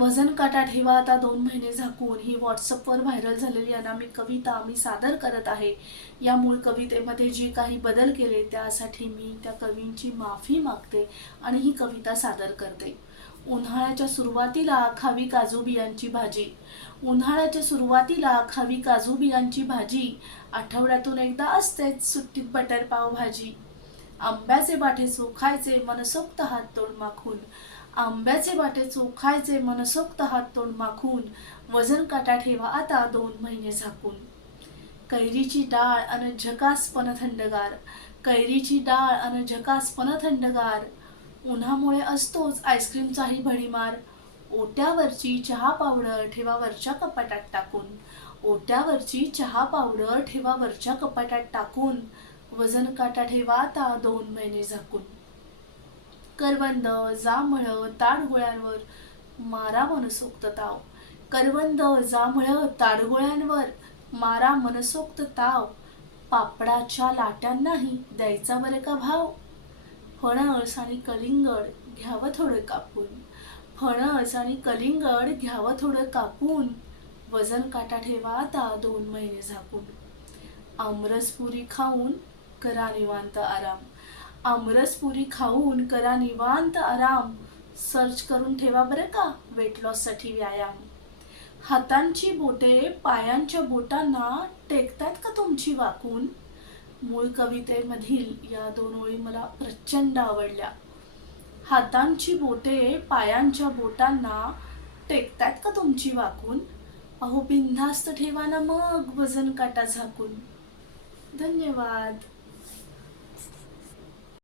वजन काटा ठेवा आता 2 महिने झाकून ही व्हॉट्सअपवर व्हायरल झालेली अनामिक कविता मी सादर करत आहे. या मूळ कवितेमध्ये जे काही बदल केले त्यासाठी मी त्या कवींची माफी मागते आणि ही कविता सादर करते. उन्हाळ्याच्या सुरुवातीला खावी काजू बियांची भाजी. उन्हाळ्याच्या सुरुवातीला खावी काजू बियांची भाजी. आठवड्यातून एकदा असतेच सुट्टीत बटर पाव भाजी. आंब्याचे बाटे चोखायचे मनसोक्त हात तोंड माखून. आंब्याचे बाटे चोखायचे मनसोक्त हात तोंड माखून. वजन काटा ठेवा आता 2 महिने झाकून. कैरीची डाळ अन झकासपण थंडगार. कैरीची डाळ अन झकासपण थंडगार. उन्हामुळे असतोच आईस्क्रीमचाही भडीमार. ओट्यावरची चहा पावडर ठेवा वरच्या कपाटात टाकून. ओट्यावरची चहा पावडर ठेवा वरच्या कपाटात टाकून. वजन काटा ठेवा आता 2 महिने झाकून. करवंद जांभळं ताडगोळ्यांवर मारा मनसोक्त ताव. करवंद जांभळं ताडगोळ्यांवर मारा मनसोक्त ताव. पापडाच्या लाट्यांनाही द्यायचा बरे का भाव. फणस आणि कलिंगड घ्यावं थोडं कापून. फणस आणि कलिंगड घ्यावं थोडं कापून. वजन काटा ठेवा आता 2 महिने झाकून. आमरसपुरी खाऊन करा निवांत आराम. आमरसपुरी खाऊन करा निवांत आराम. सर्च करून ठेवा बरं का वेट लॉससाठी व्यायाम. हातांची बोटे पायांच्या बोटांना टेकतात का तुमची वाकून. मूळ कवितेमधील या 2 ओळी मला प्रचंड आवडल्या. हातांची बोटे पायांच्या बोटांना टेकतात का तुमची वाकून. अहो बिनधास्त ठेवा ना मग वजन काटा झाकून. धन्यवाद.